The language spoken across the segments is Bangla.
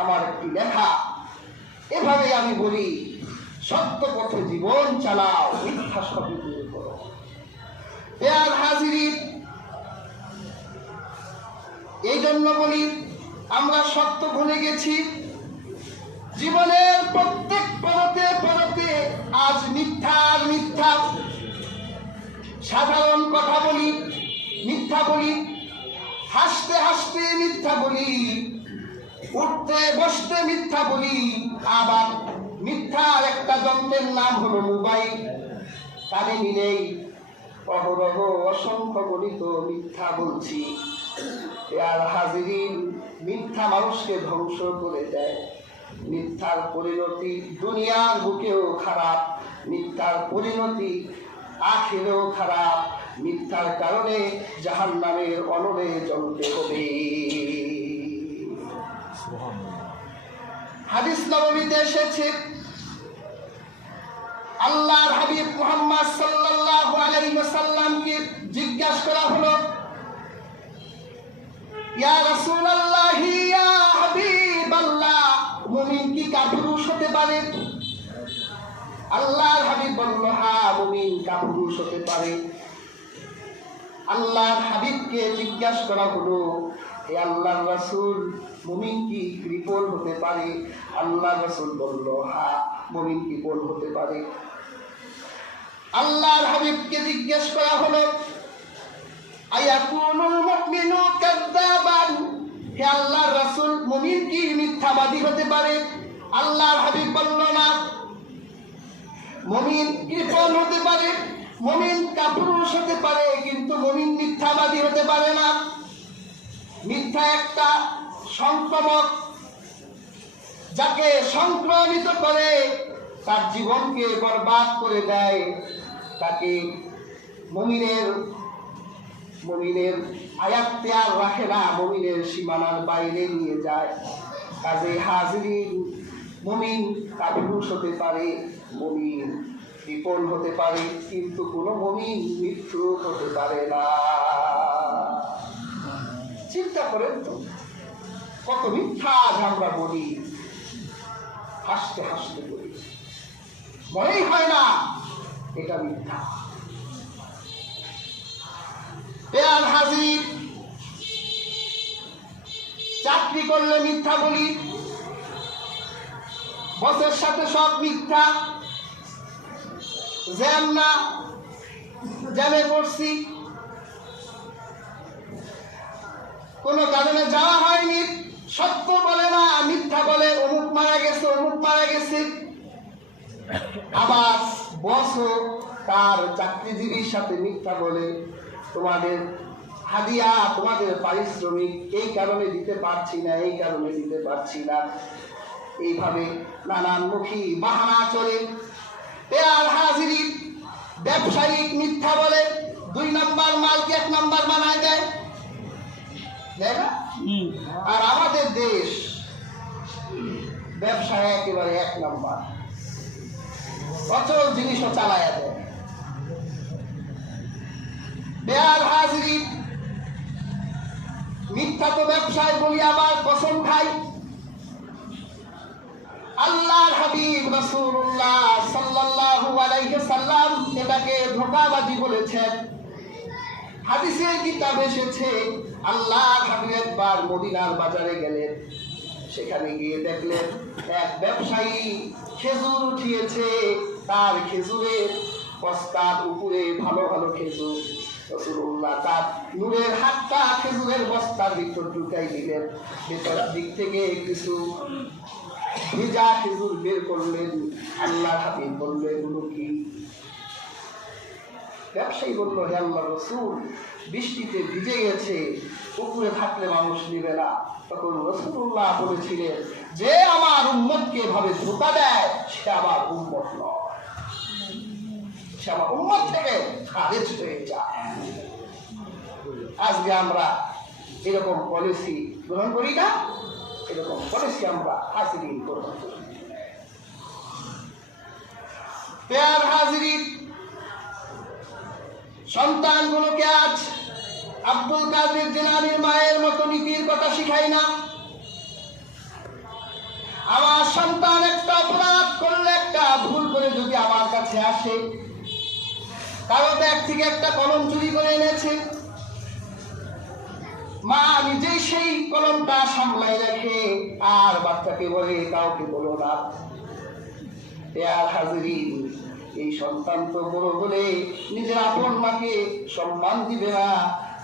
আমার একটি লেখা। এভাবে আমি বলি, সত্য পথে জীবন চালাও, মিথ্যা সবই দূর করো। প্রিয় হাজিরিন, এই জন্য বলি, আমরা সত্য ভুলে গেছি। জীবনের প্রত্যেক পদতে পদতে আজ মিথ্যা আর মিথ্যা। সাধারণ কথা বলি, মিথ্যা বলি, হাসতে হাসতে মিথ্যা বলি, উঠতে বসতে মিথ্যা বলি। আবার মিথ্যার একটা যন্ত্রের নাম হলো মোবাইল। কানে নিলেই অহরহ অসংখ্য গণিত মিথ্যা বলছি। আর হাজিরিন, মিথ্যা মানুষকে ধ্বংস করে দেয়। মিথ্যার পরিণতি দুনিয়ার বুকেও খারাপ, মিথ্যার পরিণতি আখিরেও খারাপ। মিথ্যার কারণে জাহান্নামের অনলে জ্বলতে হবে। হাদিস নববীতে এসেছে, আল্লাহর হাবিব মুহাম্মদ সাল্লাল্লাহু আলাইহি ওয়াসাল্লামকে জিজ্ঞাসা করা হলো, ইয়া রাসূলুল্লাহ, ইয়া হাবিবাল্লাহ, মুমিন কি কাপুরুষ হতে পারে? আল্লাহর হাবিব বলল, হ্যাঁ, মুমিন কাপুরুষ হতে পারে। আল্লাহর হাবিবকে জিজ্ঞাসা করা হলো, হে আল্লাহর রাসূল, মুমিন কি কৃপণ হতে পারে? আল্লাহর রাসূল বলল, হ্যাঁ, মুমিন কৃপণ হতে পারে। আল্লাহর হাবিবকে জিজ্ঞাসা করা হলো, আয়াকুনুল মুমিনু কাযযাবান, হে আল্লাহর রাসূল, মুমিন কি মিথ্যাবাদী হতে পারে? আল্লাহর হাবিব বলল, না, মুমিন কৃপণ হতে পারে, মুমিন কাপুরুষ হতে পারে, কিন্তু মুমিন মিথ্যাবাদী হতে পারে না। মিথ্যা একটা সংক্রমক, যাকে সংক্রমিত করে তার জীবনকে বরবাদ করে দেয়, তাকে মুমিনের আয়াত্তে আর রাখে না, মুমিনের সীমানার বাইরে নিয়ে যায়। কাজে হাজিরিন, মুমিন কাপুরুষ হতে পারে, মুমিন বিপল হতে পারে, কিন্তু কোনো মুমিন মৃত্যু হতে পারে না। চিন্তা করেন তো, কত মিথ্যা আজ আমরা বলি, হাসতে হাসতে বলি, মনেই হয় না এটা মিথ্যা। প্রিয় হাজির, চাকরি করলে মিথ্যা বলি, বসের সাথে সব মিথ্যা। জ্যাম না, জ্যামে পড়ছি, কোন কারণে যাওয়া হয়নি, সত্য বলে না, মিথ্যা বলে, অমুক মারা গেছে, অমুক মারা গেছে। আবার বসও তার চাকরিজীবীর সাথে মিথ্যা বলে, তোমাদের হাদিয়া, তোমাদের পারিশ্রমিক এই কারণে দিতে পারছি না, এই কারণে দিতে পারছি না। এইভাবে নানানমুখী বাহানা চলে। প্রিয় হাজিরিন, ব্যবসায়িক মিথ্যা বলে 2 নাম্বার মালকে 1 নাম্বার বানায় দেয়, তাই না? আর আমাদের দেশ ব্যবসায় একেবারে 1 নাম্বার, অচল জিনিসও চালায়া দেয়। প্রিয় হাজিরিন, মিথ্যা তো ব্যবসায় বলি, আবার কসম খাই। আল্লাহর হাবিব রাসূলুল্লাহ সাল্লাল্লাহু আলাইহি সাল্লাম এটাকে ধোঁকাবাজি বলেছেন। হাদিসে কিতাব এসেছে, আল্লাহর হাবিব একবার মদিনার বাজারে গেলেন। সেখানে গিয়ে দেখলেন এক ব্যবসায়ী খেজুর উঠিয়েছে, তার খেজুরের বস্তার উপরে ভালো ভালো খেজুর। রাসূলুল্লাহ তার নূরের হাতটা খেজুরের বস্তার ভিতর ঢুকাই দিলেন। ভেতরের দিক থেকে কিছু ভিজা খেজুর বের করলেন। আল্লাহর হাবিব বললেন, এগুলো কি? ব্যবসায়ী বলল, হে আল্লাহর রাসূল, বৃষ্টিতে ভিজে গেছে, উপরে থাকলে মানুষ নিবে না। তখন রাসূলুল্লাহ বলেছিলেন, যে আমার উম্মতকে এভাবে ধোঁকা দেয় সে আমার উম্মত নয়, সে আমার উম্মত থেকে খারিজ হয়ে যায়। আজকে আমরা এরকম পলিসি গ্রহণ করি না, এরকম পলিসি আমরা হাজিরিন গ্রহণ করি। প্রিয় হাজিরিন, সন্তানগুলোকে আজ আব্দুল কাদের জিলানীর মায়ের মতো নীতির কথা শিখাই না। আসে, কারো ব্যাগ থেকে একটা কলম চুরি করে এনেছে, মা নিজেই সেই কলমটা সামলাই রাখে আর বাচ্চাকে বলে কাউকে বলো না। হাজিরিন, এই সন্তান তো বড় হলে নিজের আপন মাকে সম্মান দিবে না,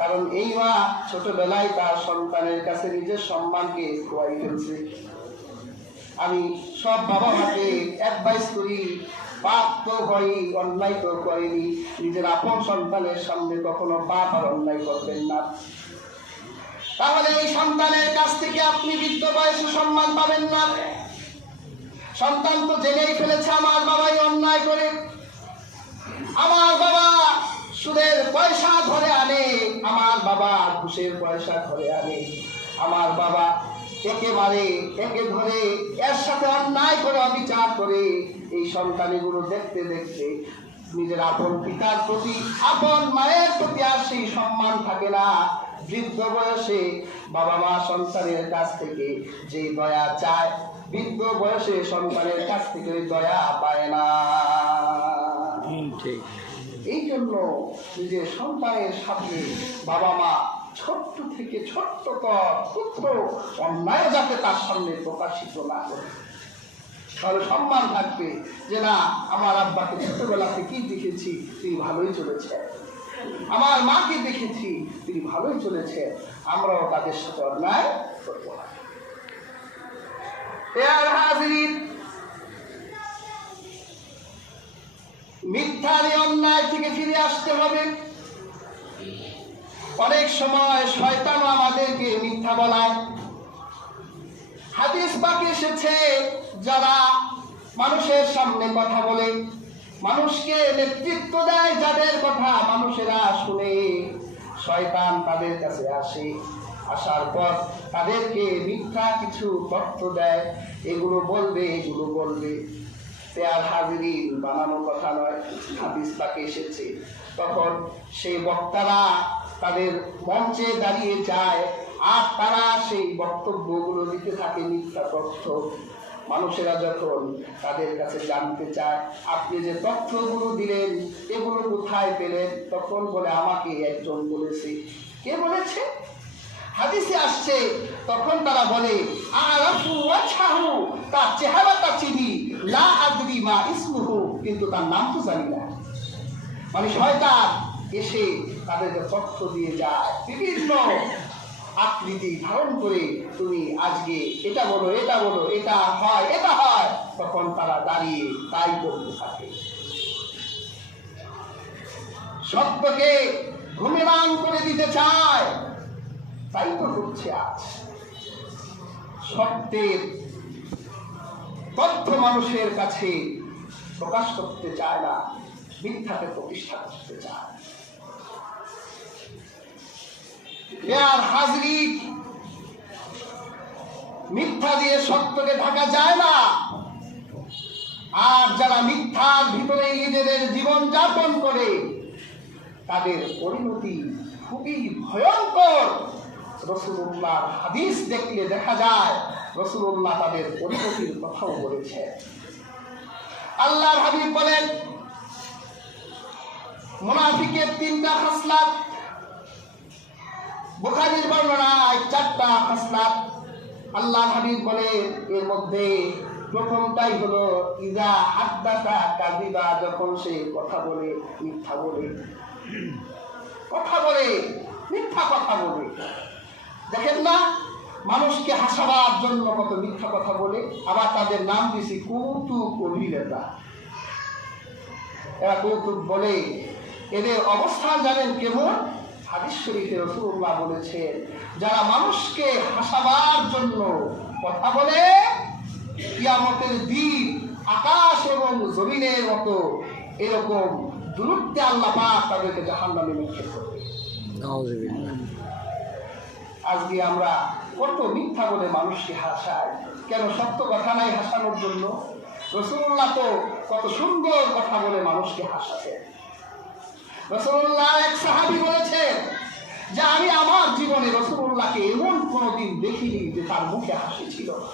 কারণ এই মা ছোটবেলায় তার সন্তানের কাছে নিজের সম্মানকে খোয়াই ফেলছে। আমি সব বাবা মাকে অ্যাডভাইস করি, পাপ তো হয়, অন্যায় তো করেনি, নিজের আপন সন্তানের সামনে কখনো পাপ আর অন্যায় করবেন না, তাহলে এই সন্তানের কাছ থেকে আপনি বৃদ্ধ বয়সে সম্মান পাবেন না। সন্তান তো জেনেই ফেলেছে আমার বাবাই অন্যায় করে, আমার বাবা সুদের পয়সা ধরে আনে, আমার বাবা ঘুষের পয়সা ধরে আনে, আমার বাবা একে মারে, একে ধরে, এর সাথে অন্যায় করে, অবিচার করে। এই সন্তানগুলো দেখতে দেখতে নিজের আপন পিতার প্রতি, আপন মায়ের প্রতি আর সেই সম্মান থাকে না। বৃদ্ধ বয়সে বাবা মা সন্তানের কাছ থেকে যে দয়া চায়, বৃদ্ধ বয়সে সন্তানের কাছ থেকে দয়া পায় না। এই জন্য নিজের সন্তানের সাথে বাবা মা ছোট্ট থেকে ছোট্টতর পুত্র অন্যায় যাতে তার সামনে প্রকাশিত না করে, তাহলে সম্মান থাকবে যে না, আমার আব্বাকে ছোটবেলা থেকেই দেখেছি তিনি ভালোই চলেছে, আমার মাকে দেখেছি তিনি ভালোই চলেছে, আমরাও তাদের সাথে অন্যায় করব না। মিথ্যার অন্যায় থেকে ফিরে আসতে হবে। অনেক সময় শয়তান আমাদেরকে মিথ্যা বলায়। হাদিস পাকে এসেছে, যারা মানুষের সামনে কথা বলে, মানুষকে নেতৃত্ব দেয়, যাদের কথা মানুষেরা শুনে, শয়তান তাদের কাছে আসে, আসার পর তাদেরকে মিথ্যা কিছু তথ্য দেয়, এগুলো বলবে, এগুলো বলবে। আর হাজিরিন, বানানো কথা নয়, হাদিস পাকে এসেছে। তখন সেই বক্তারা তাদের মঞ্চে দাঁড়িয়ে যায় আর তারা সেই বক্তব্যগুলো দিতে থাকে, মিথ্যা তথ্য। মানুষেরা যখন তাদের কাছে জানতে চায় আপনি যে তথ্যগুলো দিলেন এগুলো কোথায় পেলেন, তখন বলে আমাকে একজন বলেছে। কে বলেছে? হাদিসে আসছে। তখন তারা বলে আরাফু ওয়াজহাহু, তার চেহারাটা চিনি, লা আদরি মা ইসমুহু, কিন্তু তার নাম তো জানি না। মানে শয়তান এসে তাদেরকে তথ্য দিয়ে যায়, বিভিন্ন আকৃতি ধারণ করে, তুমি আজকে এটা বলো, এটা বলো, এটা হয়, এটা হয়। তখন তারা দাঁড়িয়ে তাই বলতে থাকে। সত্যকে ঘুমেরাম করে দিতে চায়, তাই তো হচ্ছে আজ। সত্যের তথ্য মানুষের কাছে প্রকাশ করতে চায় না, মিথ্যাকে প্রতিষ্ঠা করতে চায়। হাজির, মিথ্যা দিয়ে সত্যকে ঢাকা যায় না। আর যারা মিথ্যার ভিতরে নিজেদের জীবন যাপন করে তাদের পরিণতি খুবই ভয়ঙ্কর। রাসূলুল্লাহর হাদিস দেখলে দেখা যায় রাসূলুল্লাহ তাদের পরিণতির কথাও বলেছে। আল্লাহর হাবিব বলেন মুনাফিকের 3টা খাসলাত, বুখারীর বর্ণনায় 4টা খাসলাত। আল্লাহর হাবিব বলেন এর মধ্যে প্রথমটাই হলো ইযা হাদ্দাসা কাযিবা, যখন সে কথা বলে মিথ্যা বলে, কথা বলে মিথ্যা কথা বলে। দেখেন না, মানুষকে হাসাবার জন্য কত মিথ্যা কথা বলে, আবার তাদের নাম দিয়েছি কৌতুক অভিনেতা। এরা কৌতুক বলে, এদের অবস্থান জানেন কেমন? হাদিস শরীফে রাসূলুল্লাহ বলেছেন, যারা মানুষকে হাসাবার জন্য কথা বলে, কিয়ামতের দিন আকাশ এবং জমিনের মতো এরকম দূরত্বে আল্লাহ পাক তাদেরকে জাহান্নামে নিক্ষেপ করবে। আজকে আমরা কত মিথ্যা বলে মানুষকে হাসাই, কেন সত্য কথা নাই হাসানোর জন্য? রাসূলুল্লাহ তো কত সুন্দর কথা বলে মানুষকে হাসাতেন। রাসূলুল্লাহ এক সাহাবী বলেছেন যে আমি আমার জীবনে রাসূলুল্লাহকে এমন কোনোদিন দেখিনি যে তার মুখে হাসি ছিল না।